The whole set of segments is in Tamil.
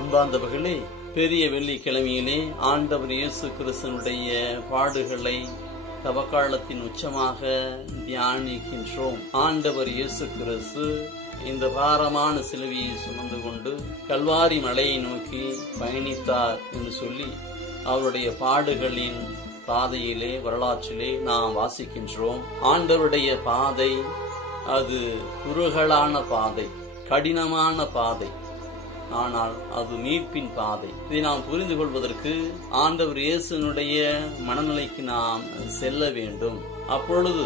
அன்பார்ந்தவர்களே, பெரிய வெள்ளிக்கிழமையிலே ஆண்டவர் இயேசு கிறிஸ்துவினுடைய பாடுகளை தவக்காலத்தின் உச்சமாக தியானிக்கின்றோம். ஆண்டவர் இயேசு கிறிஸ்து இந்த பாரமான சிலுவையை சுமந்து கொண்டு கல்வாரி மலையை நோக்கி பயணித்தார் என்று சொல்லி அவருடைய பாடுகளின் பாதையிலே வரலாற்றிலே நாம் வாசிக்கின்றோம். ஆண்டவருடைய பாதை அது குறுகலான பாதை, கடினமான பாதை, ஆனால் அது மீட்பின் பாதை. இதை நாம் புரிந்து கொள்வதற்கு ஆண்டவர் இயேசுனுடைய மனநிலைக்கு நாம் செல்ல வேண்டும். அப்பொழுது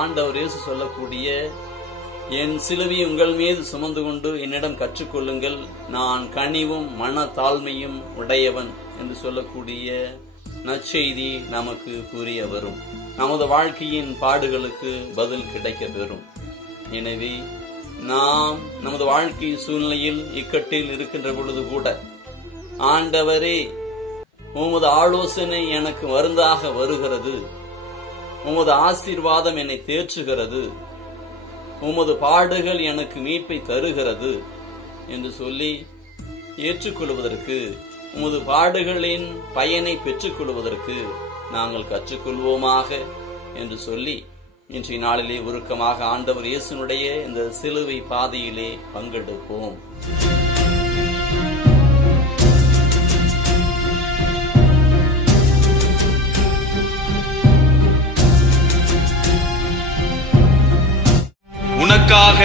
ஆண்டவர் இயேசு சொல்லக்கூடிய, என் சிலுவையை உங்கள் மீது சுமந்து கொண்டு என்னிடம் கற்றுக்கொள்ளுங்கள், நான் கனிவும் மன தாழ்மையும் உடையவன் என்று சொல்லக்கூடிய நற்செய்தி நமக்கு புரிய வரும். நமது வாழ்க்கையின் பாடுகளுக்கு பதில் கிடைக்க பெறும். எனவே நாம் நமது வாழ்க்கை சூழ்நிலையில் இக்கட்டில் இருக்கின்ற பொழுது கூட, ஆண்டவரே உமது ஆலோசனை எனக்கு மருந்தாக வருகிறது, உமது ஆசீர்வாதம் என்னை தேற்றுகிறது, உமது பாடுகள் எனக்கு மீட்பை தருகிறது என்று சொல்லி ஏற்றுக்கொள்வதற்கு, உமது பாடுகளின் பயனை பெற்றுக் கொள்வதற்கு நாங்கள் கற்றுக்கொள்வோமாக என்று சொல்லி இன்றைய நாளிலே உருக்கமாக ஆண்டவர் இயேசுனுடைய இந்த சிலுவை பாதையிலே பங்கெடுப்போம். உனக்காக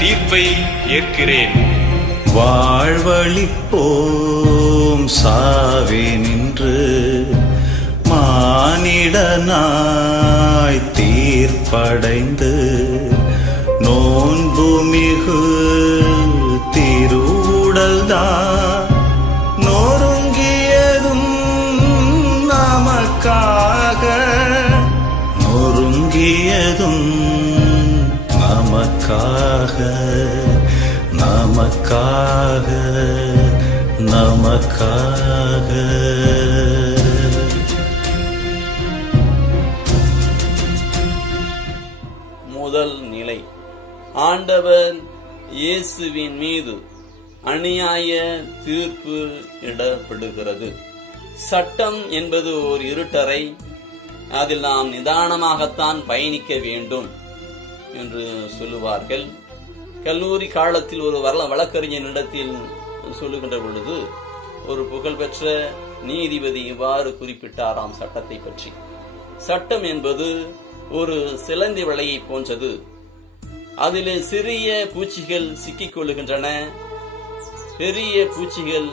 தீர்ப்பை ஏற்கிறேன். வாழ்வழிப்போம் சாவே நின்று மானிடனாய் தீர்ப்படைந்து நோன்புமிகு திருவுடல்தான் நொறுங்கியதும் நமக்காக, நொறுங்கியதும் நமக்காக, நமக்காக, நமக்காக. முதல் நிலை, ஆண்டவர் இயேசுவின் மீது அநியாய தீர்ப்பு இடப்படுகிறது. சட்டம் என்பது ஒரு இருட்டறை, அதில் நாம் நிதானமாகத்தான் பயணிக்க வேண்டும் என்று சொல்லுவார்கள். கல்லூரி காலத்தில் ஒரு வழக்கறிஞரிடத்தில் சொல்லுகின்ற பொழுது ஒரு புகழ்பெற்ற நீதிபதி இவ்வாறு குறிப்பிட்டாராம் சட்டத்தை பற்றி. சட்டம் என்பது ஒரு சிலந்தி வலையை போன்றது. அதிலே சிறிய பூச்சிகள் சிக்கிக் கொள்ளுகின்றன, பெரிய பூச்சிகள்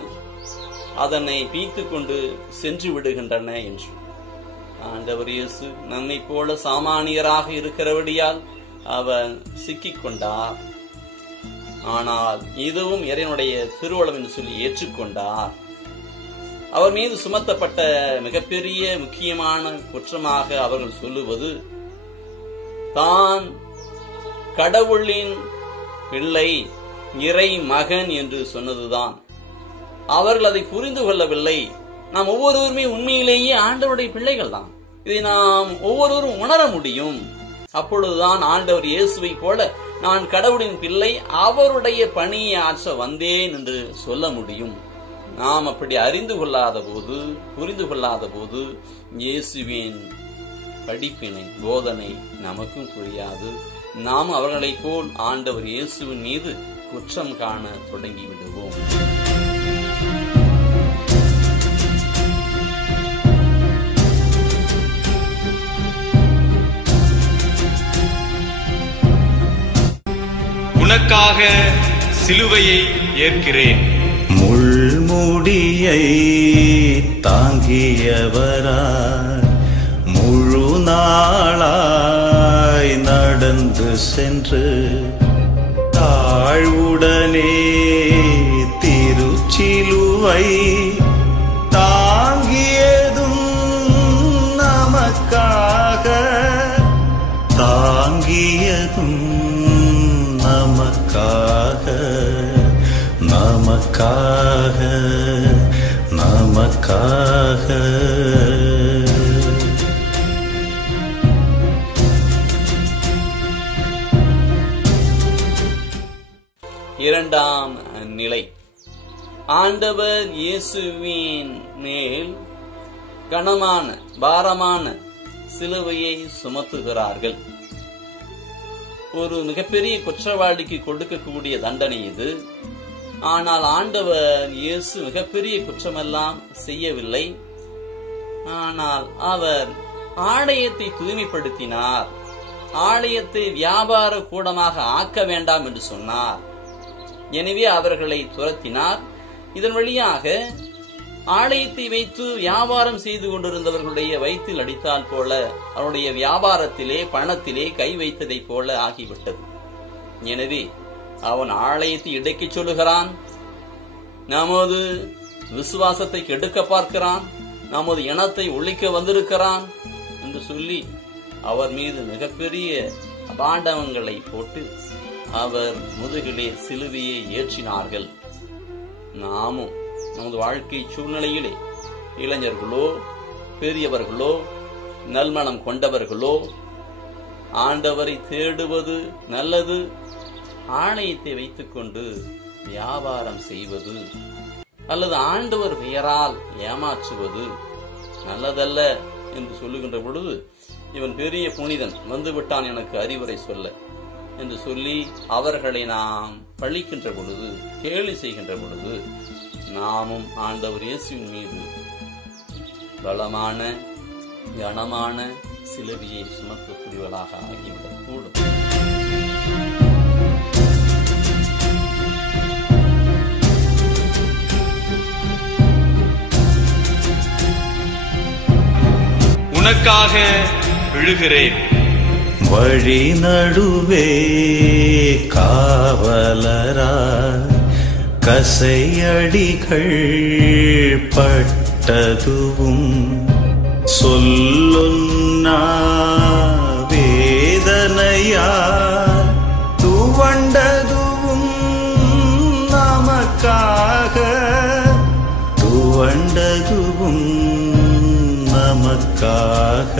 அதனை பீய்த்து கொண்டு சென்று விடுகின்றன என்று. ஆண்டவர் இயேசு நம்மை போல சாமானியராக இருக்கிறபடியால் அவர் சிக்கிக் கொண்டார். ஆனால் இதுவும் இறைவனுடைய திருவுளம் என்று சொல்லி ஏற்றுக்கொண்டார். அவர் மீது சுமத்தப்பட்ட மிகப்பெரிய முக்கியமான குற்றமாக அவர்கள் சொல்லுவது, தான் கடவுளின் பிள்ளை, இறை மகன் என்று சொன்னதுதான். அவர்கள் அதை புரிந்து கொள்ளவில்லை. நாம் ஒவ்வொருவருமே உண்மையிலேயே ஆண்டவருடைய பிள்ளைகள் தான். இதை நாம் ஒவ்வொருவரும் உணர முடியும். அப்பொழுதுதான் ஆண்டவர் இயேசுவை போல நான் கடவுளின் பிள்ளை, அவருடைய பணியை ஆற்ற வந்தேன் என்று சொல்ல முடியும். நாம் அப்படி அறிந்து கொள்ளாத போது, புரிந்து கொள்ளாத போது இயேசுவின் படிப்பினை, போதனை நமக்கும் புரியாது. நாம் அவர்களைப் போல் ஆண்டவர் இயேசுவின் மீது குற்றம் காண தொடங்கி விடுவோம். உனக்காக சிலுவையை ஏற்கிறேன். முள்முடியை தாங்கியவராய் முழு நாளாய் நடந்து சென்று தாழ்வுடனே திருச்சிலுவை தாங்கியதும் நமக்காக, தாங்கியதும் நமக்காக, நமக்காக, நமக்காக. இரண்டாம் நிலை, ஆண்டவர் இயேசுவின் மேல் கனமான பாரமான சிலுவையை சுமத்துகிறார்கள். ஒரு மிகப்பெரிய குற்றவாளிக்கு கொடுக்கக்கூடிய தண்டனை இது. ஆனால் ஆண்டவர் இயேசு மிகப்பெரிய குற்றமெல்லாம் செய்யவில்லை. ஆனால் அவர் ஆலயத்தை தூய்மைப்படுத்தினார். ஆலயத்தை வியாபார கூடமாக ஆக்க வேண்டாம் என்று சொன்னார். எனவே அவர்களை துரத்தினார். இதன் வழியாக ஆலயத்தை வைத்து வியாபாரம் செய்து கொண்டிருந்தவர்களுடைய வயிற்றில் அடித்தால் போல அவருடைய வியாபாரத்திலே பணத்திலே கை வைத்ததை போல ஆகிவிட்டது. எனவே அவன் ஆலயத்தை இடைக்கச் சொல்லுகிறான், நமது விசுவாசத்தை கெடுக்க பார்க்கிறான், நமது இனத்தை ஒழிக்க வந்திருக்கிறான் என்று சொல்லி அவர் மீது மிகப்பெரிய அபாண்டவங்களை போட்டு அவர் முதுகிலே சிலுவையை ஏற்றினார்கள். நாமும் நமது வாழ்க்கை சூழ்நிலையிலே இளைஞர்களோ பெரியவர்களோ நல்மனம் கொண்டவர்களோ ஆண்டவரை தேடுவது நல்லது. ஆலயத்தை வைத்துக் கொண்டு வியாபாரம் செய்வது அல்லது ஆண்டவர் பெயரால் ஏமாற்றுவது நல்லதல்ல என்று சொல்லுகின்ற பொழுது, இவன் பெரிய புனிதன் வந்துவிட்டான் எனக்கு அறிவுரை சொல்ல என்று சொல்லி அவர்களை நாம் பழிக்கின்ற பொழுது, கேலி செய்கின்ற பொழுது, நாமும் ஆண்டவர் இயேசுவின் மீது பலமான கனமான சிலுவையை சுமக்கக்கூடியவர்களாக ஆகிவிடக் கூடும். உனக்காக விழுகிறேன். வழி நடுவே காவலரா கசையடிகள் பட்டதுவும் சொல்லொன்னா வேதனையால் துவண்டதுவும் நமக்காக துவண்டதுவும் நமக்காக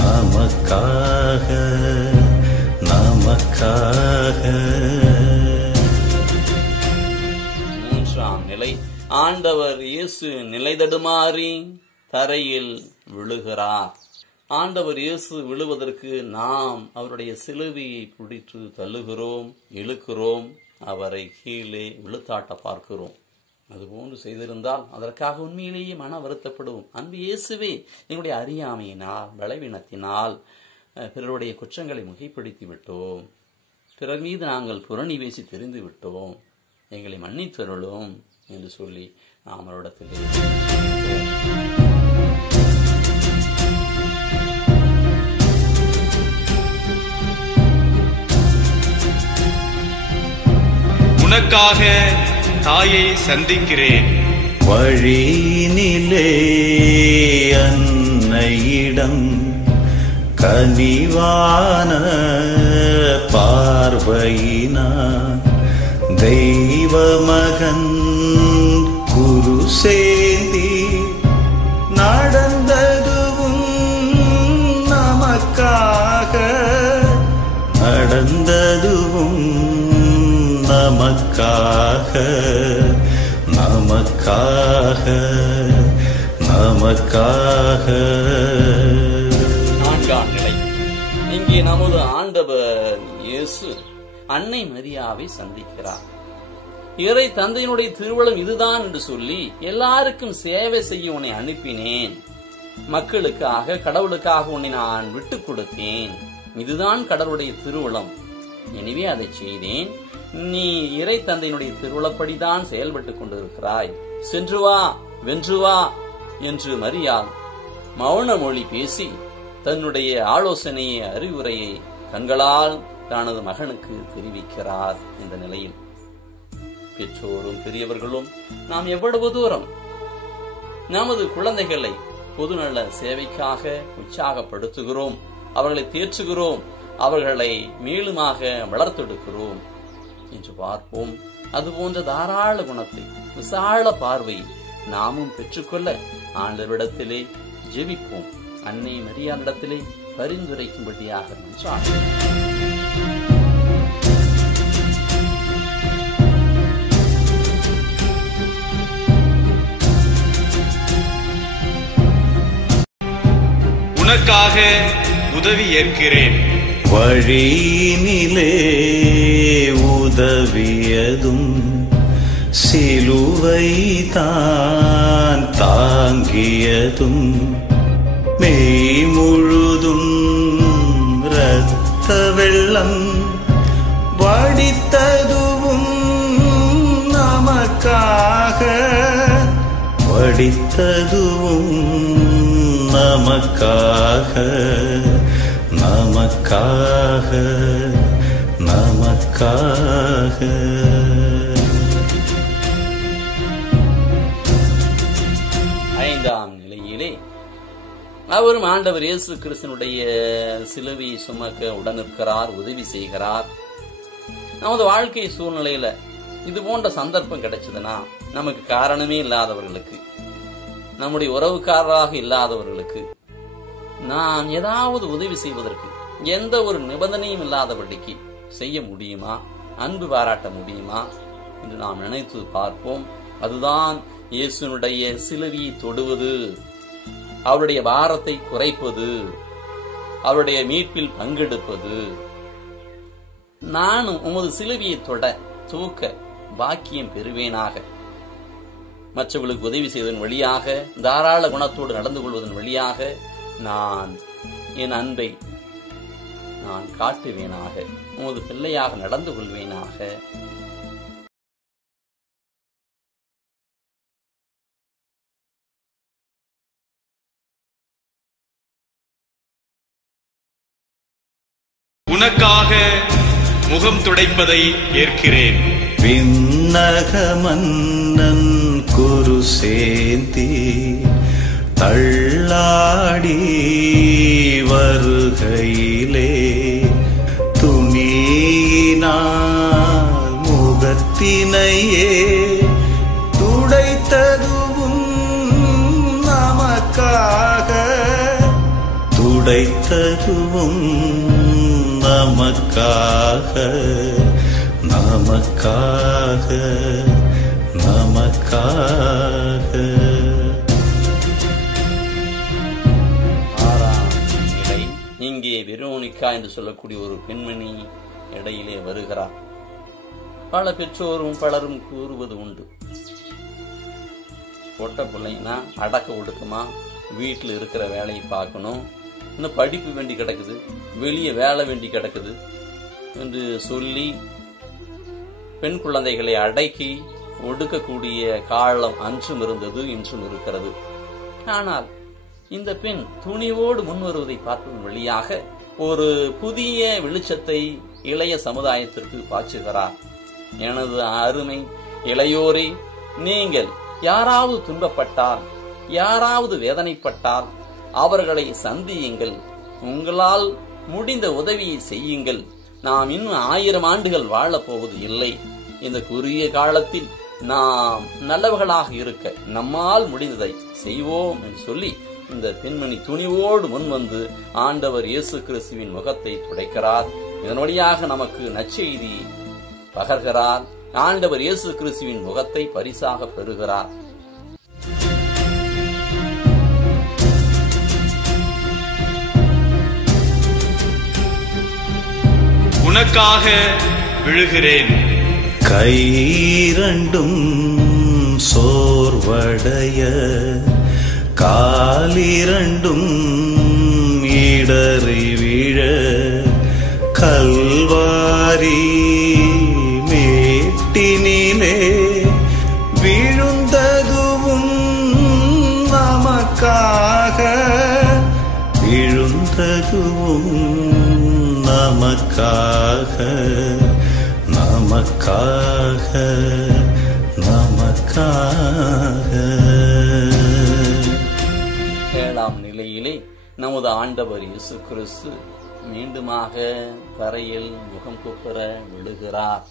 நமக்காக நமக்காக. மூன்றாம் நிலை, ஆண்டவர் இயேசு நிலை தடுமாறி தரையில் விழுகிறார். ஆண்டவர் இயேசு விழுவதற்கு நாம் அவருடைய சிலுவையை பிடித்து தள்ளுகிறோம், இழுக்கிறோம், அவரை கீழே விழுத்தாட்ட பார்க்கிறோம். அதுபோன்று செய்திருந்தால் அதற்காக உண்மையிலேயே மன வருத்தப்படுவோம். அன்பு இயேசுவே, எங்களுடைய அறியாமையினால் பலவீனத்தினால் பிறருடைய குற்றங்களை மிகைப்படுத்தி விட்டோம், பிறர் மீது நாங்கள் புரணி பேசி தெரிந்து விட்டோம், எங்களை மன்னித்தருளும் என்று சொல்லி நாம் அவரிடத்தில் உனக்காக தாயை சந்திக்கிறேன். வழியினிலே அன்னையிடம் கனிவான பார்வையினா தெய்வ மகன் குருசேந்தி நடந்ததுவும் நமக்காக நடந்ததுவும் நமக்காக நமக்காக நமக்காக. நான்காம் நிலை, இங்கே நமது ஆண்டவர் இயேசு அன்னை மரியாவை சந்திக்கிறார். இறை தந்தையினுடைய திருவுளம் இதுதான் என்று சொல்லி எல்லாருக்கும் சேவை செய்ய உன்னை அனுப்பினேன், மக்களுக்காக கடவுளுக்காக உன்னை நான் விட்டுக் கொடுத்தேன், இதுதான் கடவுளுடைய திருவுளம், எனவே அதை செய்தேன், நீ இறை தந்தையினுடைய திருவுளப்படிதான் செயல்பட்டுக் கொண்டிருக்கிறாய், சென்று வா வென்று வா என்று மரியாள் மௌன மொழி பேசி தன்னுடைய ஆலோசனையை அறிவுரையை கண்களால் தனது மகனுக்கு தெரிவிக்கிறார். இந்த நிலையில் பெற்றோரும் பெரியவர்களும் நாம் எவ்வளவு தூரம் நமது குழந்தைகளை பொதுநல சேவைக்காக உற்சாகப்படுத்துகிறோம், அவர்களை தேற்றுகிறோம், அவர்களை மேலுமாக வளர்த்தெடுக்கிறோம் என்று பார்ப்போம். அதுபோன்ற தாராள குணத்தை, விசால பார்வை நாமும் பெற்றுக்கொள்ள ஆண்டவரிடத்திலே ஜெபிப்போம். அன்னை மரியாளிடத்திலே பரிந்துரைக்கும்படியாக மன்றாடுவோம். உனக்காக உதவி ஏற்கிறேன். வழியினிலே உதவியதும் சிலுவை தான் தாங்கியதும் மெய் முழுதும் இரத்த வெள்ளம் வடித்ததுவும் நமக்காக, வடித்ததுவும் நமக்காக, நமக்காக, நமக்காக. ஐந்தாம் நிலையிலே அவரும் ஆண்டவர் இயேசு கிறிஸ்துனுடைய சிலுவையை சுமக்க உடனிருக்கிறார், உதவி செய்கிறார். நமது வாழ்க்கை சூழ்நிலையில இது போன்ற சந்தர்ப்பம் கிடைச்சதுன்னா, நமக்கு காரணமே இல்லாதவர்களுக்கு, நம்முடைய உறவுக்காரராக இல்லாதவர்களுக்கு நாம் ஏதாவது உதவி செய்வதற்கு எந்த ஒரு நிபந்தனையும் இல்லாதபடிக்கு செய்ய முடியுமா, அன்பு பாராட்ட முடியுமா என்று நாம் நினைத்து பார்ப்போம். அதுதான் இயேசுனுடைய சிலுவையை தொடுவது, அவருடைய பாரத்தை குறைப்பது, அவருடைய மீட்பில் பங்கெடுப்பது. நானும் உமது சிலுவையை தொட தூக்க பாக்கியம் பெறுவேனாக. மற்றவர்களுக்கு உதவி செய்வதன் வழியாக, தாராள குணத்தோடு நடந்து கொள்வதன் வழியாக நான் என் அன்பை நான் காட்டுவேனாக, உமது பிள்ளையாக நடந்து கொள்வேனாக. உனக்காக முகம் துடைப்பதை ஏற்கிறேன். விண்ணக மன்னன் குருசேந்தி தள்ளாடி வருகையிலே துணியினால் முகத்தினையே துடைத்ததுவும் நமக்காக, துடைத்ததுவும் நமக்காக, நமக்காக, நமக்காக. இங்கே வெரோனிகா என்று சொல்லக்கூடிய ஒரு பெண்மணி இடையிலே வருகிறார். பல பெற்றோரும் பலரும் கூறுவது உண்டு, பொட்ட பிள்ளைங்கன்னா அடக்க ஒடுக்கமா வீட்டில் இருக்கிற வேலையை பார்க்கணும், இன்னும் படிப்பு வேண்டி கிடக்குது, வெளியே வேலை வேண்டி கிடக்குது என்று சொல்லி பெண் குழந்தைகளை அடக்கி ஒடுக்கக்கூடிய காலம் அன்றும் இருந்தது, இன்றும் இருக்கிறது. ஆனால் இந்த பெண் துணிவோடு முன்வருவதை பார்ப்பதன் வழியாக ஒரு புதிய வெளிச்சத்தை இளைய சமுதாயத்திற்கு பாய்ச்சுகிறார். எனது அருமை இளையோரே, நீங்கள் யாராவது துன்பப்பட்டால், யாராவது வேதனைப்பட்டால் அவர்களை சந்தியுங்கள், உங்களால் முடிந்த உதவியை செய்யுங்கள். நாம் இன்னும் 1000 ஆண்டுகள் வாழப்போவது இல்லை. இந்த குறுகிய காலத்தில் நாம் நல்லவர்களாக இருக்க நம்மால் முடிந்ததை செய்வோம் என்று சொல்லி இந்த பெண்மணி துணிவோடு முன் வந்து ஆண்டவர் இயேசு கிறிஸ்துவின் முகத்தை துடைக்கிறார். இதன் வழியாக நமக்கு நற்செய்தி பகர்கிறார். ஆண்டவர் இயேசு கிறிஸ்துவின் முகத்தை பரிசாக பெறுகிறார். உனக்காக விழுகிறேன். கைரண்டும் சோர்வடைய காலிரண்டும் இடறி விழ கல்வாரி மேட்டினிலே விழுந்ததுவும் நமக்காக, விழுந்ததுவும் நமக்காக, நமக்காக, நமக்காக. ஏழாம் நிலையிலே நமது ஆண்டவர் இயேசு கிறிஸ்து மீண்டுமாக தரையில் முகம் குப்புற விழுகிறார்.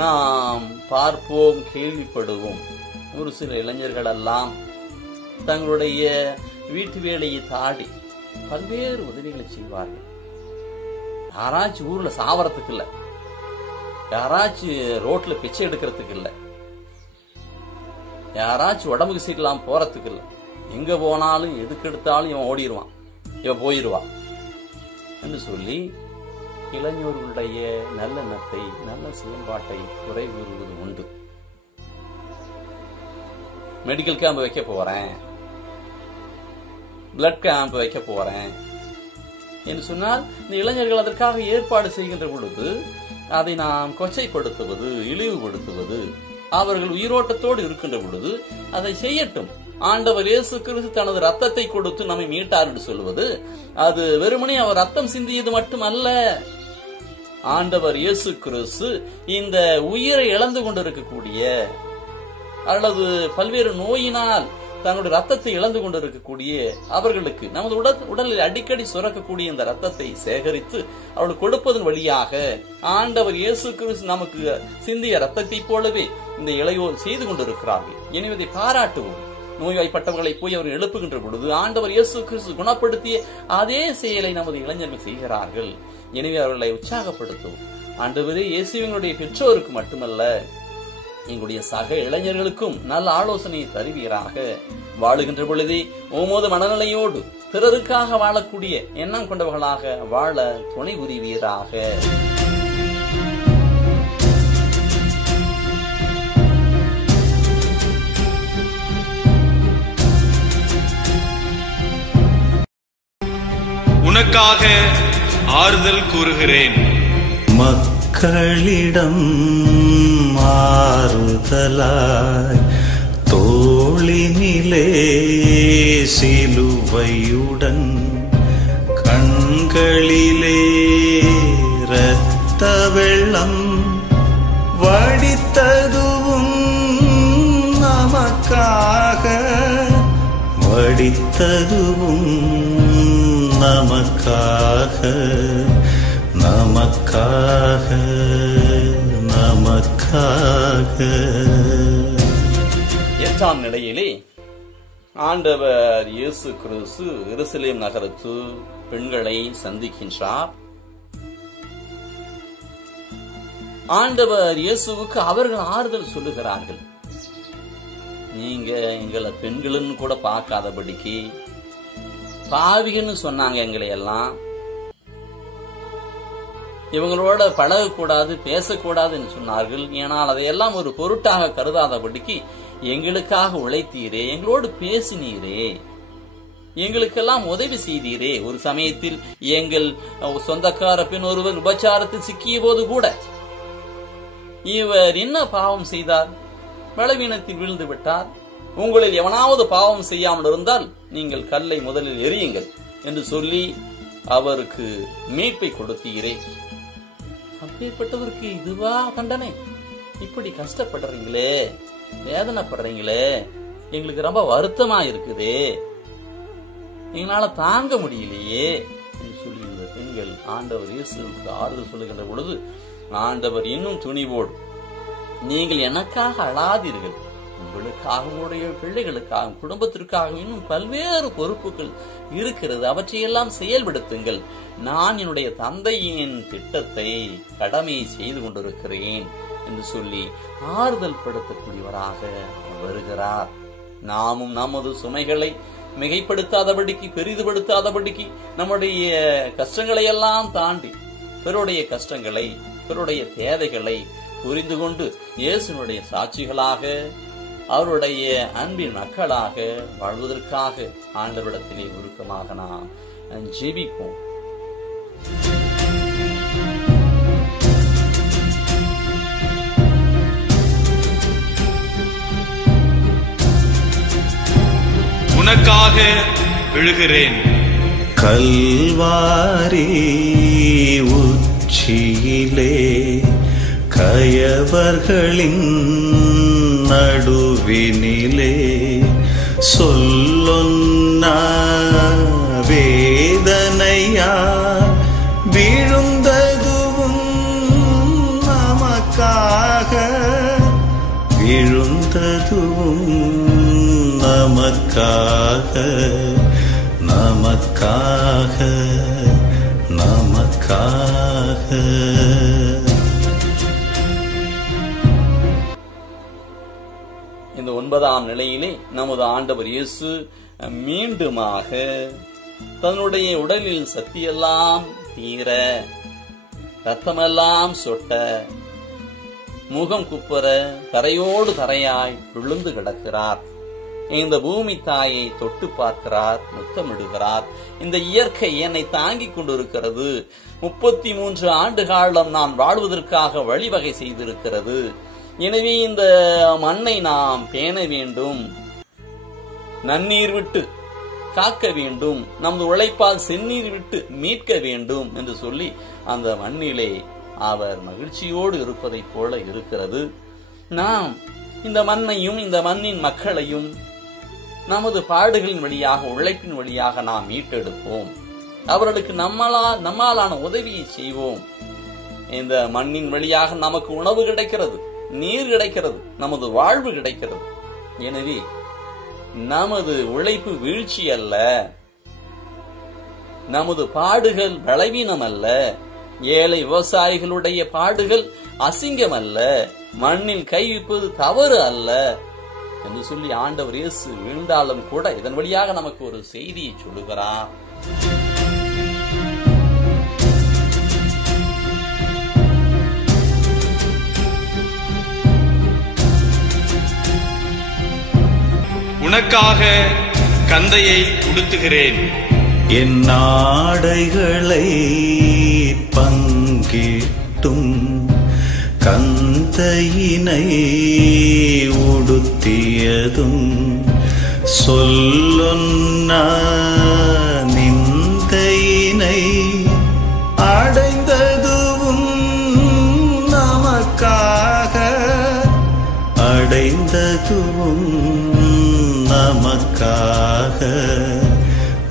நாம் பார்ப்போம், கேள்விப்படுவோம். ஒரு சில இளைஞர்கள் எல்லாம் தங்களுடைய வீட்டு வேலையை தாடி பல்வேறு உதவிகளை செய்வார்கள். யாராச்சும் ஊர்ல சாவறதுக்கு இல்ல, யாராச்சும் ரோட்ல பிச்சை எடுக்கிறதுக்கு இல்ல, யாராச்சும் உடம்புக்கு சீக்கலாம் போறதுக்கு இல்ல, எங்க போனாலும் எதுக்கு எடுத்தாலும் இவன் ஓடிடுவான், இவன் போயிடுவான் என்று சொல்லி இளைஞர்களுடைய நல்லெண்ணத்தை, நல்ல செயல்பாட்டை குறை கூறுவது உண்டு. மெடிக்கல் கேம்ப் வைக்க போறேன், பிளட் கேம்ப் வைக்க போறேன் என்று சொன்னால் இந்த இளைஞர்கள் அதற்காக ஏற்பாடு செய்கின்ற பொழுது அதை நாம் கொச்சைப்படுத்துவது, இழிவுபடுத்துவது, அவர்கள் உயிரோட்டத்தோடு இருக்கின்ற பொழுது அதை செய்யட்டும். ஆண்டவர் இயேசு கிறிஸ்து தனது ரத்தத்தை கொடுத்து நம்மை மீட்டார் என்று சொல்வது அது வெறுமனே அவர் ரத்தம் சிந்தியது மட்டுமல்ல. ஆண்டவர் இயேசு கிறிஸ்து இந்த உயிரை இழந்து கொண்டிருக்கக்கூடிய அல்லது பல்வேறு நோயினால் தன்னுடைய ரத்தத்தை இழந்து கொண்டிருக்கக்கூடிய அவர்களுக்கு நமது உடலில் அடிக்கடி சுரக்கக்கூடிய இந்த ரத்தத்தை சேகரித்து அவர்கள் கொடுப்பதன் வழியாக ஆண்டவர் இயேசு கிறிஸ்து நமக்கு சிந்திய ரத்தத்தை போலவே இந்த இளையோர் செய்து கொண்டிருக்கிறார்கள். எனவே இதை பாராட்டுவோம். நோய்வாய்ப்பட்டவர்களை போய் அவர் எழுப்புகின்ற பொழுது ஆண்டவர் இயேசு கிறிஸ்து குணப்படுத்திய அதே செயலை நமது இளைஞர்கள் செய்கிறார்கள். எனவே அவர்களை உற்சாகப்படுத்துவோம். ஆண்டவரே இயேசுவினுடைய பெற்றோருக்கு மட்டுமல்ல, எங்களுடைய சக இளைஞர்களுக்கும் நல்ல ஆலோசனை தருவீராக. வாழுகின்ற பொழுதே ஓமோத மனநிலையோடு பிறருக்காக வாழக்கூடிய எண்ணம் கொண்டவர்களாக வாழ துணை புரிவீராக. உனக்காக ஆறுதல் கூறுகிறேன். மக்களிடம் ஆறுதலாய் தோளினிலே சிலுவையுடன் கண்களிலே இரத்த வெள்ளம் வடித்ததுவும் நமக்காக, வடித்ததுவும் நமக்காக, நமக்காக, நமக்காக. 8ஆம் நிலையிலே ஆண்டவர் இயேசு கிறிஸ்து எருசலேம் நகரத்து பெண்களை சந்திக்கின்றார். ஆண்டவர் இயேசுவுக்கு அவர்கள் ஆறுதல் சொல்லுகிறார்கள். நீங்க எங்களை பெண்களுன்னு கூட பார்க்காதபடிக்கு பாவிகன்னு சொன்னாங்க, எங்களை எல்லாம் இவங்களோட பழகக்கூடாது, பேசக்கூடாது என்று சொன்னார்கள். ஏனால் அதையெல்லாம் ஒரு பொருட்டாக கருதாதபடிக்கு எங்களுக்காக உழைத்தீரே, எங்களோடு பேசினீரே, எங்களுக்கெல்லாம் உதவி செய்தீரே. ஒரு சமயத்தில் எங்கள் சொந்தக்கார பெண் ஒருவர் உபச்சாரத்தில் சிக்கிய போது கூட இவர் என்ன பாவம் செய்தார்? பலவீனத்தில் விழுந்து விட்டார். உங்களில் எவனாவது பாவம் செய்யாமல் இருந்தால் நீங்கள் கல்லை முதலில் எறியுங்கள் என்று சொல்லி அவருக்கு மீட்பை கொடுத்தீரே. அப்பேற்பட்டவருக்கு இதுவா தண்டனை? இப்படி கஷ்டப்படுறீங்களே, வேதனைப்படுறீங்களே, எங்களுக்கு ரொம்ப வருத்தமா இருக்குது, எங்களால தாங்க முடியலையே என்று சொல்லி இந்த பெண்கள் ஆண்டவர் இயேசுவுக்கு ஆறுதல் சொல்லுகின்ற பொழுது ஆண்டவர் இன்னும் துணிவோடு, நீங்கள் எனக்காக அழாதீர்கள், உங்களுக்காக, உங்களுடைய பிள்ளைகளுக்காக, குடும்பத்திற்காக இன்னும் பல்வேறு பொறுப்புகள் இருக்கிறது, அவற்றையெல்லாம் செயல்படுத்துங்கள். நான் என்னுடைய தந்தையின் திட்டத்தை, கடமையை செய்து கொண்டிருக்கிறேன் என்று சொல்லி ஆறுதல் படுத்தக்கூடியவராக வருகிறார். நாமும் நமது சுமைகளை மிகைப்படுத்தாதபடிக்கு, பெரிதுபடுத்தாதபடிக்கு, நம்முடைய கஷ்டங்களை எல்லாம் தாண்டி பிறருடைய கஷ்டங்களை, பிறருடைய தேவைகளை புரிந்து கொண்டு இயேசுனுடைய சாட்சிகளாக, அவருடைய அன்பின் மக்களாக வாழ்வதற்காக ஆண்டவரிடத்திலே உருக்கமாக நாம் ஜெபிப்போம். உனக்காக விழுகிறேன். கல்வாரி உச்சியிலே கயவர்களின் நடுவினிலே சொல்லொன்னா வேதனையா விழுந்ததுவும் நமக்காக, விழுந்ததுவும் நமக்காக, நமக்காக, நமக்காக. இந்த 9ஆம் நிலையிலே நமது ஆண்டவர் இயேசு மீண்டுமாக தன்னுடைய உடலில் சக்தியெல்லாம் தீர, ரத்தமெல்லாம் சொட்ட, முகம் குப்புற தரையோடு தரையாய் விழுந்து கிடக்கிறார். இந்த பூமி தாயை தொட்டு பார்க்கிறார், முத்தமிடுகிறார். இந்த இயற்கை என்னை தாங்கிக் கொண்டிருக்கிறது. 33 ஆண்டு காலம் நான் வாழ்வதற்காக வழிவகை செய்திருக்கிறது. எனவே இந்த மண்ணை நாம் பேண வேண்டும், நன்னீர் விட்டு காக்க வேண்டும், நமது உழைப்பால் செந்நீர் விட்டு மீட்க வேண்டும் என்று சொல்லி அந்த மண்ணிலே அவர் மகிழ்ச்சியோடு இருப்பதைப் போல இருக்கிறது. நாம் இந்த மண்ணையும் இந்த மண்ணின் மக்களையும் நமது பாடுகளின் வழியாக, உழைப்பின் வழியாக நாம் மீட்டெடுப்போம். அவர்களுக்கு நம்மாலான உதவியை செய்வோம். இந்த மண்ணின் வழியாக நமக்கு உணவு கிடைக்கிறது, நீர் கிடைக்கிறது, நமது வாழ்வு கிடைக்கிறது. எனவே நமது உழைப்பு வீழ்ச்சி அல்ல, நமது பாடுகள் பலவீனம் அல்ல, ஏழை விவசாயிகளுடைய பாடுகள் அசிங்கம் அல்ல, மண்ணில் கை வைப்பது தவறு அல்ல என்று சொல்லி ஆண்டவர் இயேசு வீழ்ந்தாலும் கூட இதன் வழியாக நமக்கு ஒரு செய்தியை சொல்லுகிறார். உனக்காக கந்தையை உடுத்துகிறேன். என் ஆடைகளை பங்கிட்டும் கந்தையினை உடுத்தியதும் சொல்லொன்ன நிந்தையினை அடைந்ததுவும் நமக்காக, அடைந்ததுவும் நமக்காக,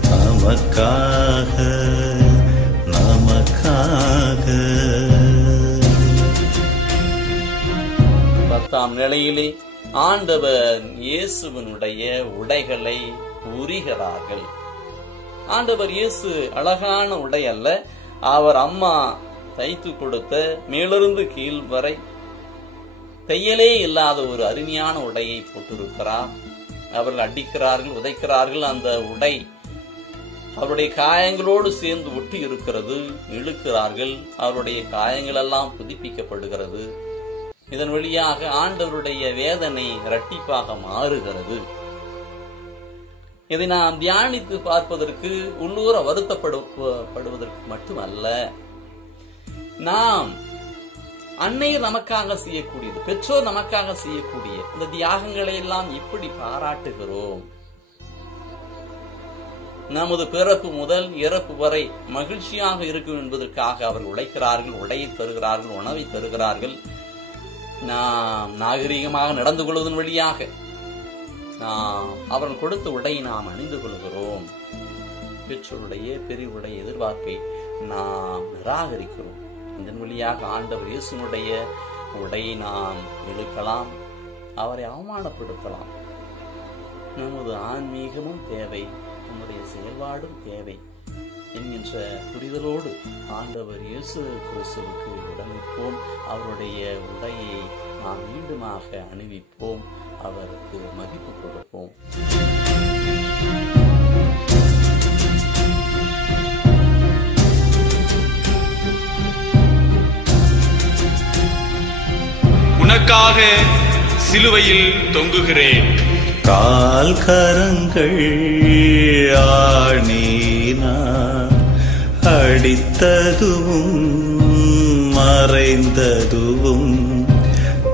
நமக்காக, நமக்காக. 10ஆம் நிலையிலே ஆண்டவர் இயேசுவினுடைய உடைகளை உரிகிறார்கள். ஆண்டவர் இயேசு அழகான உடை அல்ல, அவர் அம்மா தைத்து கொடுத்த மேலிருந்து கீழ் வரை தையலே இல்லாத ஒரு அருமையான உடையை போட்டிருக்கிறார். அவர்கள் அடிக்கிறார்கள், உதைக்கிறார்கள். அந்த உடை அவருடைய காயங்களோடு சேர்ந்து ஒட்டி இருக்கிறது. இழுக்கிறார்கள், அவருடைய காயங்கள் எல்லாம் புதுப்பிக்கப்படுகிறது. இதன் வழியாக ஆண்டவருடைய வேதனை இரட்டிப்பாக மாறுகிறது. இதை நாம் தியானித்து பார்ப்பதற்கு, உள்ளூர வருத்தப்படுவதற்கு மட்டுமல்ல, நாம் அன்னையர் நமக்காக செய்யக்கூடியது, பெற்றோர் நமக்காக செய்யக்கூடிய இந்த தியாகங்களை எல்லாம் எப்படி பாராட்டுகிறோம். நமது பிறப்பு முதல் இறப்பு வரை மகிழ்ச்சியாக இருக்கும் என்பதற்காக அவர்கள் உழைக்கிறார்கள், உடையை தருகிறார்கள், உணவை தருகிறார்கள். நாம் நாகரீகமாக நடந்து கொள்வதன் வழியாக நாம் அவர்கள் கொடுத்த உடையை நாம் அணிந்து கொள்கிறோம். பெற்றோருடைய பெரியவுடைய எதிர்பார்ப்பை நாம் நிராகரிக்கிறோம். இதன் வழியாக ஆண்டவர் இயேசுனுடைய உடையை நாம் இழுக்கலாம், அவரை அவமானப்படுத்தலாம். நமது ஆன்மீகமும் தேவை, நம்முடைய செயல்பாடும் தேவை என்கின்ற புரிதலோடு ஆண்டவர் இயேசு கிறிஸ்துவுக்கு உடனிப்போம். அவருடைய உடையை நாம் மீண்டுமாக அணிவிப்போம், அவருக்கு மதிப்பு கொடுப்போம். உனக்காக சிலுவையில் தொங்குகிறேன். கால் கரங்கள் ஆணினா அடித்ததுவும் மறைந்ததுவும்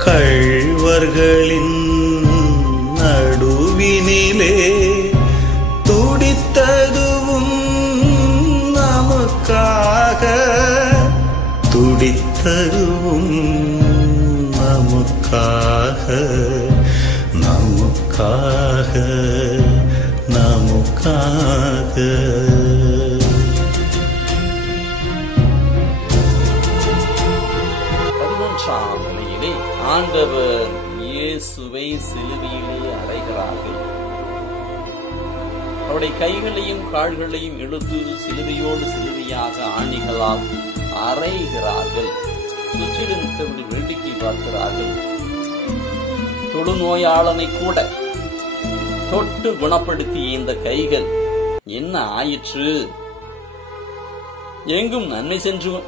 கள்வர்களின் நடுவினிலே துடித்ததுவும் நமக்காக, துடித்ததுவும் நமக்காக, நமக்காக, நமக்காக. 11ஆம் நிலையிலே ஆண்டவர் இயேசுவை சிலுவையிலே அறைகிறார்கள். அவருடைய கைகளையும் கால்களையும் இழுத்து சிலுவையோடு சிலுவையாக ஆணிகளால் அறைகிறார்கள். சுற்றிலிருந்தவர்கள் வேடிக்கை பார்க்கிறார்கள். தொழுநோயாளனை கூட தொட்டு குணப்படுத்திய இந்த கைகள் என்ன ஆயிற்று? எங்கும் நன்மை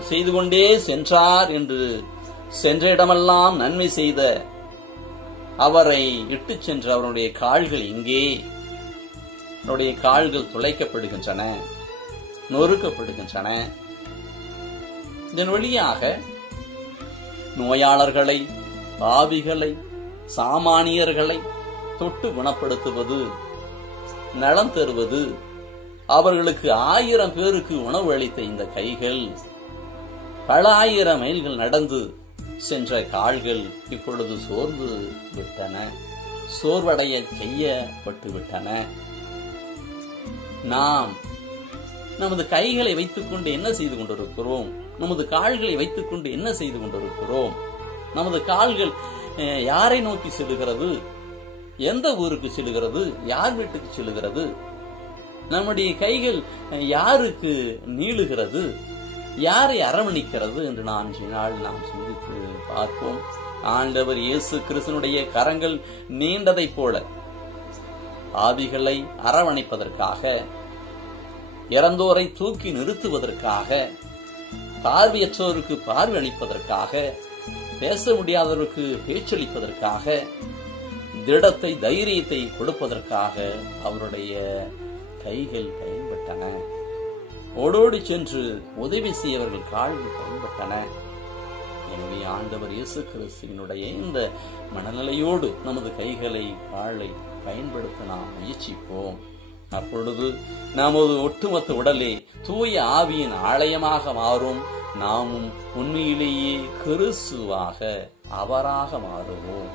செய்து கொண்டே சென்றார் என்று சென்ற இடமெல்லாம் நன்மை செய்த அவரை இட்டு சென்ற அவருடைய கால்கள் எங்கே? அவருடைய கால்கள் துளைக்கப்படுகின்றன, நொறுக்கப்படுகின்றன. இதன் வழியாக நோயாளர்களை, பாவிகளை, சாமானியர்களை தொட்டு குணப்படுத்துவது, நலம் தருவது, அவர்களுக்கு 1000 பேருக்கு உணவு அளித்த இந்த கைகள், பல 1000 மைல்கள் நடந்து சென்ற கால்கள் இப்பொழுது சோர்ந்து விட்டன, சோர்வடைய செய்யப்பட்டு விட்டன. நாம் நமது கைகளை வைத்துக் கொண்டு என்ன செய்து கொண்டிருக்கிறோம்? நமது கால்களை வைத்துக் கொண்டு என்ன செய்து கொண்டிருக்கிறோம்? நமது கால்கள் யாரை நோக்கி செல்லுகிறது? எந்த ஊருக்கு செல்லுகிறது? யார் வீட்டுக்கு செல்லுகிறது? நம்முடைய கைகள் யாருக்கு நீளுகிறது? யாரை அரவணைக்கிறது என்று நாம் சிந்தித்து பார்ப்போம். ஆண்டவர் இயேசு கிறிஸ்துவினுடைய கரங்கள் நீண்டதைப் போல ஆவிகளை அரவணைப்பதற்காக, இறந்தோரை தூக்கி நிறுத்துவதற்காக, பார்வையற்றோருக்கு பார்வை அளிப்பதற்காக, பேச முடியாதவருக்கு பேச்சளிப்பதற்காக, திடத்தை, தைரியத்தை கொடுப்பதற்காக அவருடைய கைகள் பயன்பட்டன. ஓடோடி சென்று உதவி செய்யவர்கள் கால்கள் பயன்பட்டன. எனவே ஆண்டவர் இயேசு கிறிஸ்துவினுடைய இந்த மனநிலையோடு நமது கைகளை, காலை பயன்படுத்த நாம் முயற்சிப்போம். அப்பொழுது நமது ஒட்டுமொத்த உடலே தூய ஆவியின் ஆலயமாக மாறும். நாமும் உண்மையிலேயே கிறிஸ்துவாக, அவராக மாறுவோம்.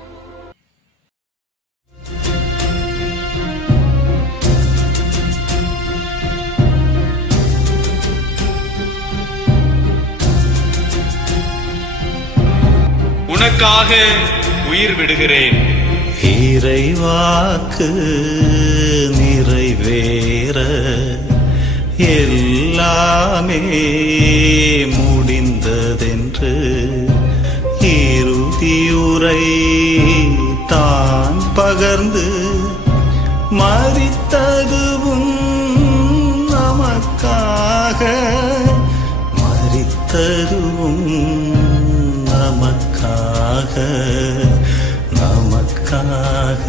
உனக்காக உயிர் விடுகிறேன். இறைவாக்கு நிறைவேற எல்லாமே முடிந்ததென்று இறுதியுரை தான் பகர்ந்து மரித்ததுவும் நமக்காக, மரித்ததுவும் நமக்காக, நமக்காக,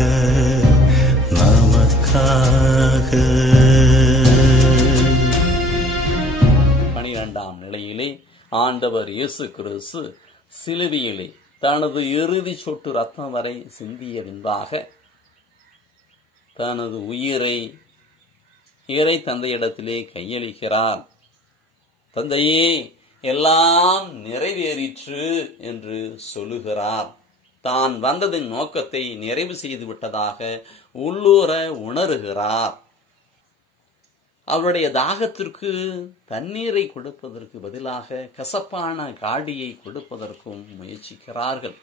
நமக்காக. 12ஆம் நிலையிலே ஆண்டவர் இயேசு கிறிஸ்து சிலுவையிலே தனது இறுதி சொட்டு ரத்தம் வரை சிந்திய பின்பாக தனது உயிரை இறை தந்தையிடத்திலே கையளிக்கிறார். தந்தையே, எல்லாம் நிறைவேறிற்று என்று சொல்லுகிறார். தான் வந்ததின் நோக்கத்தை நிறைவு செய்து விட்டதாக உள்ளூர உணர்கிறார். அவருடைய தாகத்திற்கு தண்ணீரை கொடுப்பதற்கு பதிலாக கசப்பான காடியை கொடுப்பதற்கும் முயற்சிக்கிறார்கள்.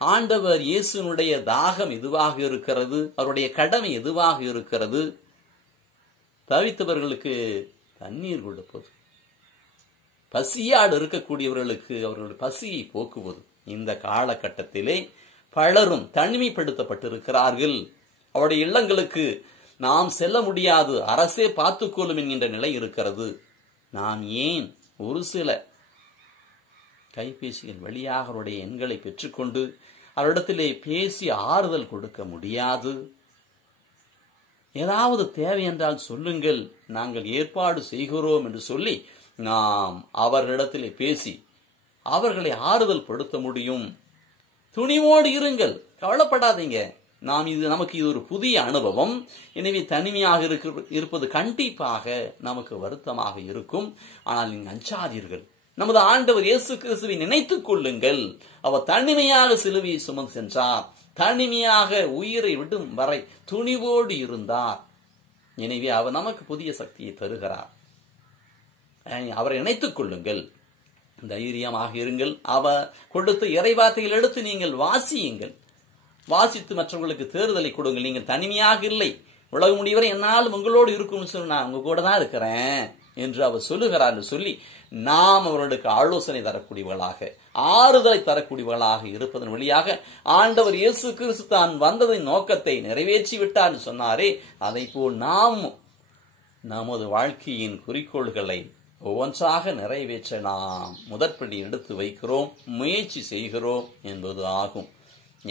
ஆண்டவர் இயேசுனுடைய தாகம் எதுவாக இருக்கிறது? அவருடைய கடமை எதுவாக இருக்கிறது? தவித்தவர்களுக்கு தண்ணீர் கொடுப்பது, பசியாடு இருக்கக்கூடியவர்களுக்கு அவர்களுடைய பசியை போக்குவது. இந்த காலகட்டத்திலே பலரும் தனிமைப்படுத்தப்பட்டிருக்கிறார்கள். அவருடைய இல்லங்களுக்கு நாம் செல்ல முடியாது, அரசே பார்த்துக்கொள்ளும் என்கின்ற நிலை இருக்கிறது. நாம் ஏன் ஒரு சில கைபேசிகள் வழியாக அவருடைய எண்களை பெற்றுக்கொண்டு அவரிடத்திலே பேசி ஆறுதல் கொடுக்க முடியாது? ஏதாவது தேவை என்றால் சொல்லுங்கள், நாங்கள் ஏற்பாடு செய்கிறோம் என்று சொல்லி நாம் அவர்களிடத்திலே பேசி அவர்களை ஆறுதல் படுத்த முடியும். துணிவோடு இருங்கள், கவலைப்படாதீங்க. நமக்கு இது ஒரு புதிய அனுபவம். எனவே தனிமையாக இருப்பது கண்டிப்பாக நமக்கு வருத்தமாக இருக்கும். ஆனால் நீங்கள் அஞ்சாதீர்கள். நமது ஆண்டவர் இயேசு கிறிஸ்துவை நினைத்துக் கொள்ளுங்கள். அவர் தனிமையாக சிலுவையை சுமந்து சென்றார். தனிமையாக உயிரை விடும் வரை துணிவோடு இருந்தார். எனவே அவர் நமக்கு புதிய சக்தியை தருகிறார். அவரை நினைத்துக் கொள்ளுங்கள், தைரியமாக இருங்கள். அவர் கொடுத்த இறைவார்த்தைகள் எடுத்து நீங்கள் வாசியுங்கள். வாசித்து மற்றவர்களுக்கு தேர்தலை கொடுங்கள். நீங்கள் தனிமையாக இல்லை, உலக முடிவரை என்னாலும் உங்களோடு இருக்கும்னு சொல்லி நான் உங்க கூட தான் இருக்கிறேன் என்று அவர் சொல்லுகிறார் என்று சொல்லி நாம் அவர்களுக்கு ஆலோசனை தரக்கூடியவர்களாக, ஆறுதலை தரக்கூடியவர்களாக இருப்பதன் வழியாக ஆண்டவர் இயேசு கிறிஸ்து தான் வந்ததின் நோக்கத்தை நிறைவேற்றி விட்டார் சொன்னாரே, அதை போல் நாம் நமது வாழ்க்கையின் குறிக்கோள்களை ஒவ்வொன்றாக நிறைவேற்ற நாம் முதற்படி எடுத்து வைக்கிறோம், முயற்சி செய்கிறோம் என்பது ஆகும்.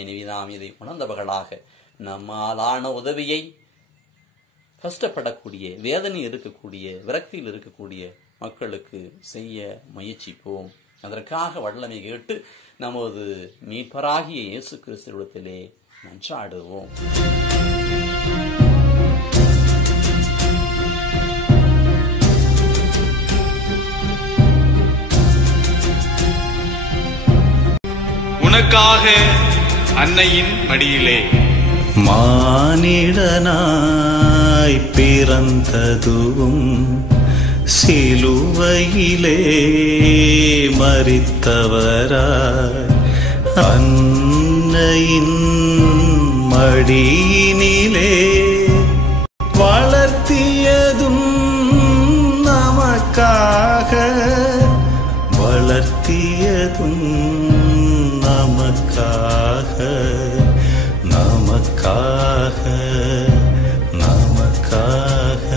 எனவே நாம் இதை உணர்ந்தவர்களாக நம்மாலான உதவியை கஷ்டப்படக்கூடிய, வேதனை இருக்கக்கூடிய, விரக்தியில் இருக்கக்கூடிய மக்களுக்கு செய்ய முயற்சிப்போம். அதற்காக வல்லமை கேட்டு நமது மீட்பராகிய இயேசு கிறிஸ்துவிடத்திலே மன்றாடுவோம். உனக்காக அன்னையின் மடியிலே மானிடனாய் பிறந்ததுவும் சிலுவையிலே மரித்தவராய் அன்னையின் மடியினிலே வளர்த்தியதும் நமக்காக, வளர்த்தியதும் நமக்காக, நமக்காக, நமக்காக.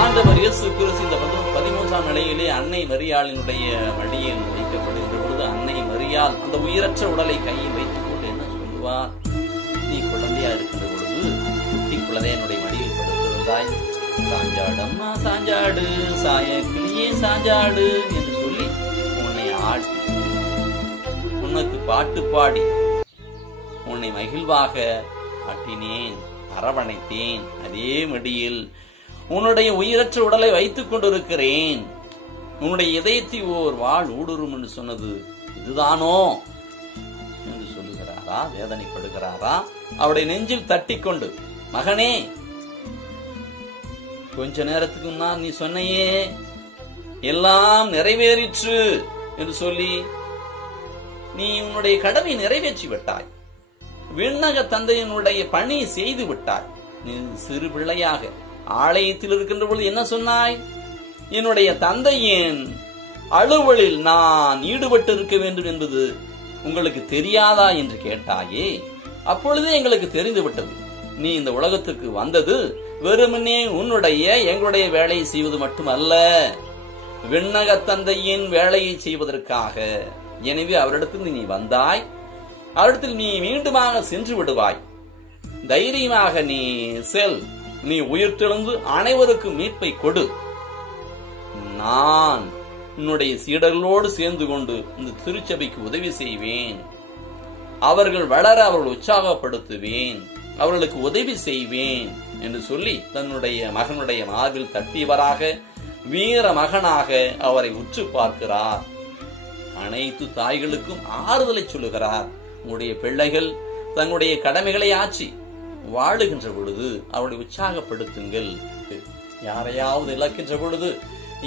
ஆண்டவர் இயேசு கிறிஸ்து இந்த 13ஆம் நிலையிலே அன்னை மரியாளினுடைய மடியில் வைக்கப்படுகின்ற பொழுது அன்னை மரியாள் அந்த உயிரற்ற உடலை கையில் வைத்துக் கொண்டு என்ன சொல்லுவார்? நீ குழந்தையா இருக்கிற பொழுது குட்டி குழந்தையனுடைய மடியில் படுத்திருந்தாய், சாஞ்சாடம்மா சாஞ்சாடு, சாய கிளியே சாஞ்சாடு என்று சொல்லி உன்னை ஆட்டி உனக்கு பாட்டு பாடி உன்னை மகிழ்வாக ஆட்டினேன், அரவணைத்தேன். அதே மடியில் உன்னுடைய உயிரற்ற உடலை வைத்துக் கொண்டிருக்கிறேன், உன்னுடைய இதயத்தை ஓர் வாழ் ஊடுருவும் என்று சொன்னது இதுதானோ என்று சொல்லுகிறாரா? வேதனைப்படுகிறாரா? அவருடைய நெஞ்சில் தட்டி கொண்டு, மகனே, கொஞ்ச நேரத்துக்கு முன்னால் நீ சொன்னையே எல்லாம் நிறைவேறிற்று என்று சொல்லி நீ உன்னுடைய கடமை நிறைவேற்றி விட்டாய், விண்ணக தந்தையினுடைய பணி செய்து விட்டாய். நீ சிறு பிள்ளையாக ஆலயத்தில் இருக்கின்ற பொழுது என்ன சொன்னாய்? என்னுடைய தந்தையின் அலுவலில் நான் ஈடுபட்டு இருக்க வேண்டும் என்பது உங்களுக்கு தெரியாதா என்று கேட்டாயே. அப்பொழுதே எங்களுக்கு தெரிந்து விட்டது. நீ இந்த உலகத்துக்கு வந்தது வெறுமனே உன்னுடைய எங்களுடைய வேலையை செய்வது மட்டுமல்ல, விண்ணக தந்தையின் வேலையை செய்வதற்காக. எனவே அவரிடத்தில் நீ வந்தாய், அவரிடத்தில் நீ மீண்டுமாக சென்று விடுவாய். தைரியமாக நீ செல், நீ உயிர்த்தெழுந்து அனைவருக்கும் மீட்பை கொடு. நான் உன்னுடைய சீடர்களோடு சேர்ந்து கொண்டு இந்த திருச்சபைக்கு உதவி செய்வேன், அவர்கள் வளர அவர்கள் உற்சாகப்படுத்துவேன், அவர்களுக்கு உதவி செய்வேன் என்று சொல்லி தன்னுடைய மகனுடைய மார்பில் தட்டியவராக வீர மகனாக அவரை உற்று பார்க்கிறார். அனைத்து தாய்களுக்கும் ஆறுதலை சொல்லுகிறார். உங்களுடைய பிள்ளைகள் தங்களுடைய கடமைகளை ஆற்றி வாழுகின்ற பொழுது அவர்களை உற்சாகப்படுத்துங்கள். யாரையாவது இழக்கின்ற பொழுது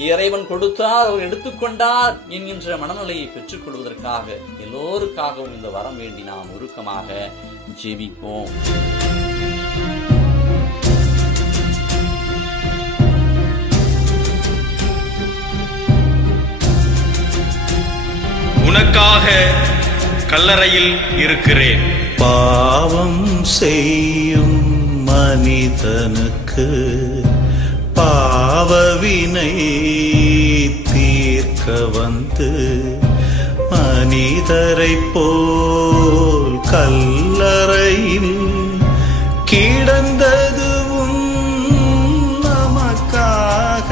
இறைவன் கொடுத்தார், அவர் எடுத்துக்கொண்டார் என்கின்ற மனநிலையை பெற்றுக் கொள்வதற்காக எல்லோருக்காகவும் இந்த வரம் வேண்டி நாம் உருக்கமாக ஜெபிப்போம். உனக்காக கல்லறையில் இருக்கிறேன். பாவம் செய்யும் மனிதனுக்கு பாவவினை தீர்க்க வந்து மனிதரை போல் கல்லறையில் கிடந்ததுவும் நமக்காக,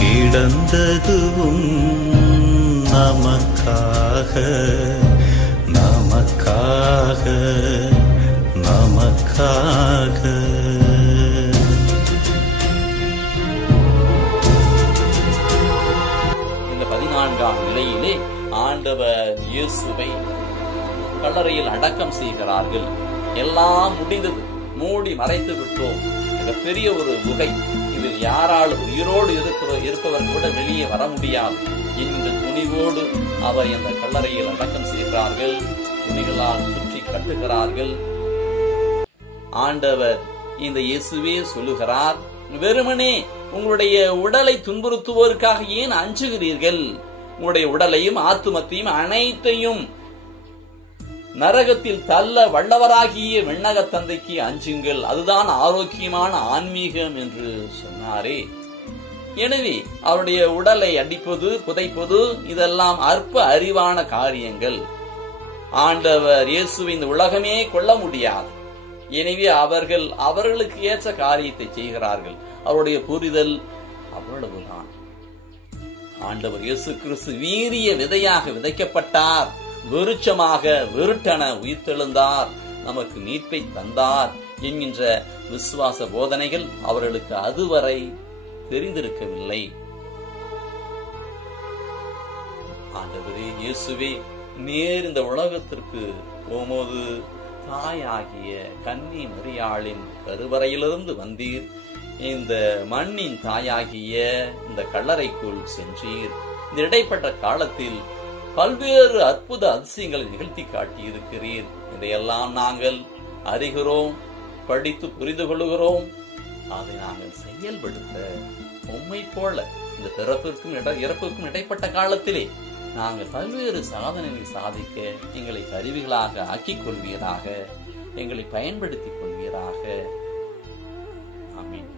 கிடந்ததுவும் நமக்காக, நமக்காக, நமக்காக. இந்த 14ஆம் நிலையிலே ஆண்டவர் இயேசுவை கல்லறையில் அடக்கம் செய்கிறார்கள். எல்லாம் முடிந்தது, மூடி மறைத்து விட்டோம். மிகப்பெரிய ஒரு குகை, இதில் யாராலும் உயிரோடு இருப்பவர் கூட வெளியே வர முடியாது என்கின்ற துணிவோடு அவர் இந்த கல்லறையில் அடக்கம் செய்கிறார்கள். துணிகளால் சுற்றி கட்டுகிறார்கள். ஆண்டவர் இந்த இயேசுவே சொல்லுகிறார், வெறுமனே உங்களுடைய உடலை துன்புறுத்துவோருக்காக ஏன் அஞ்சுகிறீர்கள்? உங்களுடைய உடலையும் ஆத்துமத்தையும் அனைத்தையும் நரகத்தில் தள்ள வல்லவராகிய விண்ணக தந்தைக்கு அஞ்சுங்கள், அதுதான் ஆரோக்கியமான ஆன்மீகம் என்று சொன்னாரே. எனவே அவருடைய உடலை அடிப்பது, புதைப்பது இதெல்லாம் அற்ப அறிவான காரியங்கள். ஆண்டவர் இயேசுவை இந்த உலகமே கொள்ள முடியாது. எனவே அவர்களுக்கு ஏற்ற காரியத்தை செய்கிறார்கள். அவருடைய புரிதல் அவ்வளவுதான். ஆண்டவர் இயேசு கிறிஸ்து வீரிய விதையாக விதைக்கப்பட்டார், விருட்சமாக விருட்டென உயிர்த்தெழுந்தார், நமக்கு மீட்பை தந்தார் என்கின்ற விசுவாச போதனைகள் அவர்களுக்கு அதுவரை தெரிந்திருக்கவில்லை. ஆண்டவரே இயேசுவே, நேர் இந்த உலகத்திற்கு உமது தாயாகிய கன்னி மரியாளின் கருவறையிலிருந்து வந்தீர். இந்த மண்ணின் தாயாகிய இந்த கல்லறைக்குள் சென்றீர். இந்த இடைப்பட்ட காலத்தில் பல்வேறு அற்புத அதிசயங்களை நிகழ்த்தி காட்டியிருக்கிறீர். இதையெல்லாம் நாங்கள் அறிகிறோம், படித்து புரிந்து கொள்கிறோம். அதை நாங்கள் செயல்படுத்த உம்மை போல இந்த பிறப்பிற்கும் இறப்புக்கும் இடைப்பட்ட காலத்திலே நாங்கள் பல்வேறு சாதனைகளை சாதிக்க எங்களை கருவிகளாக ஆக்கிக் கொள்வீராக, எங்களை பயன்படுத்திக் கொள்வீராக. ஆமீன்.